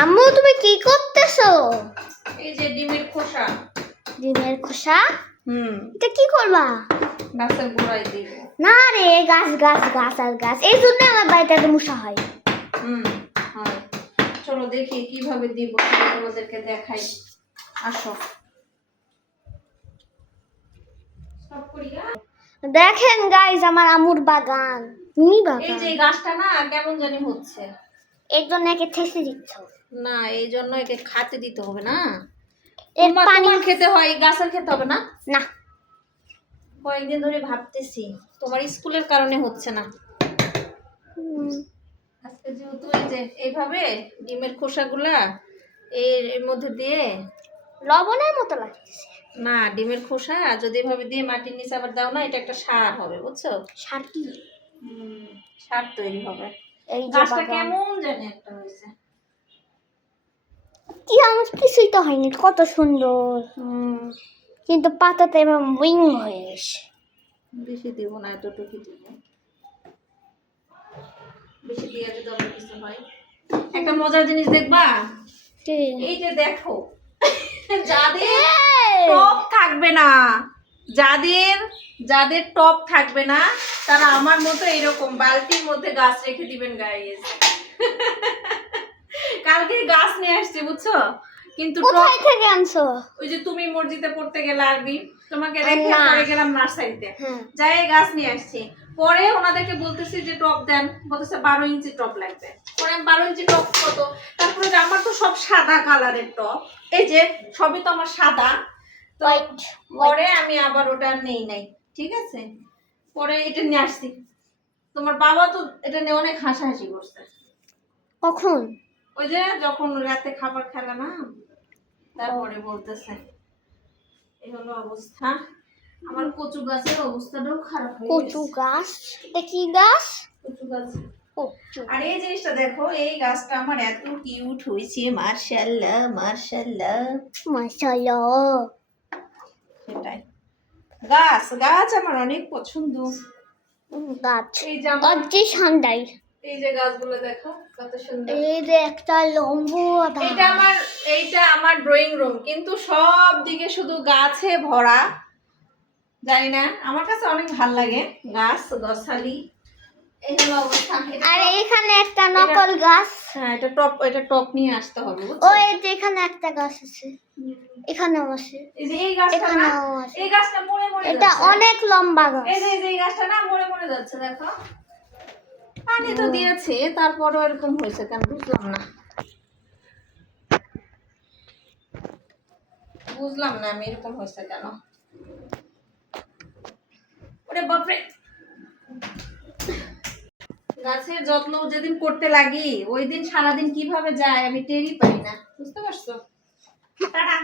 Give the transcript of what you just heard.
আম্মু তুমি কি করতেছো? এই যে ডিমের খোসা। ডিমের খোসা? হুম। এটা কি করবা? গাছের গোড়ায় দিব। না রে, গাছ গাছ গাছ আর গাছ, এই জন্য আমার বাড়িতে এত মশা হয়। হয়। চলো দেখি কিভাবে দিব, তোমাদেরকে দেখাই। আসো। দেখেন গাইস, আমার আম্মুর বাগান। মিনি এই বাগান। যে গাছটা না কেমন জানি হচ্ছে, এর জন্য একে ঠেসে দিচ্ছ। না এই জন্য একে খাতে দিতে হবে না। এর পানি তোমার খেতে হয়, গাছের খেতে হবে না। না, কয়েকদিন ধরে ভাবতেছি তোমার স্কুলের কারণে হচ্ছে না। আজকে যেহেতু এই যে এইভাবে ডিমের খোসাগুলা এর মধ্যে দিয়ে লবণের মতো লাগতেছে। না, ডিমের খোসা যদি এভাবে দিয়ে মাটির নিচে আবার দাও না, এটা একটা সার হবে, বুঝছো? সার কি? সার তৈরি হবে। এই যে গাছটা বাগান কেমন জানি একটা হয়েছে। কি, আমার কিছুই তো হয়নি, কত সুন্দর। কিন্তু পাতাতে এবার উইং হয়ে গেছে। বেশি দিব না, এতটুকু দিব। বেশি দিয়ে যদি আবার কিছু হয়। একটা মজার জিনিস দেখবা, এই যে দেখো, যাদের টপ থাকবে না, যাদের টপ থাকবে না, তারা আমার মতো এরকম বালতির মধ্যে গাছ রেখে দিবেন গাইস। কালকে গাছ নিয়ে আসছি, বুঝছো? কিন্তু কোথায় থেকে আনছো? ওই যে তুমি মসজিদে পড়তে গেলে আরবি, তোমাকে রেখে পরে গেলাম নার্সারিতে, যাই গাছ নিয়ে আসছি। পরে ওনাদেরকে বলতেছি যে টপ দেন, বলতেছে 12 ইঞ্চি টপ লাগবে। পরে আমি 12 ইঞ্চি টপ কত, তারপরে আমার তো সব সাদা কালারের টপ, এই যে সবই তো আমার সাদা, তো পরে আমি আবার ওটা নেই নাই, ঠিক আছে? পরে এটা নিয়ে আসছি। তোমার বাবা তো এটা নিয়ে অনেক হাসাহাসি করছে। কখন? ওই যে যখন রাতে খাবার খেলা না, তারপরে বলতেছে এই হলো অবস্থা। আমার কচু গাছের অবস্থাটাও খারাপ হয়ে গেছে। কচু গাছ? এটা কি গাছ? কচু গাছ। আর এই জিনিসটা দেখো, এই গাছটা আমার এত কিউট হয়েছে, মাশাআল্লাহ মাশাআল্লাহ মাশাআল্লাহ। সেটাই, গাছ গাছ আমার অনেক পছন্দ। গাছ এই যে অতি ঠান্ডাই। এই যে গাছগুলো দেখো কত সুন্দর। এই যে একটা লম্বু, এইটা আমার ড্রয়িং রুম, কিন্তু সব দিকে শুধু গাছে ভরা। জানি না, আমার কাছে অনেক ভালো লাগে গাছ গাছালি। এই হলো অবস্থা। আর এখানে একটা নকল গাছ। হ্যাঁ, এটা টপ নিয়ে আসতে হবে, বুঝছো? ওই যে এখানে একটা গাছ আছে, এখানেও আছে। এই যে এই গাছটা না, এই গাছটা মরে মরে এটা যাচ্ছে। অনেক লম্বা গাছ। এই যে এই গাছটা না মরে মরে যাচ্ছে, দেখো। পানি তো দিয়েছে, তারপরও এরকম হয়েছে কেন বুঝলাম না আমি, এরকম হয়েছে কেন? ওরে বাপরে, গাছের যত্ন যেদিন করতে লাগি ওই দিন সারাদিন কিভাবে যায় আমি টেরই পাই না, বুঝতে পারছো? টাটা।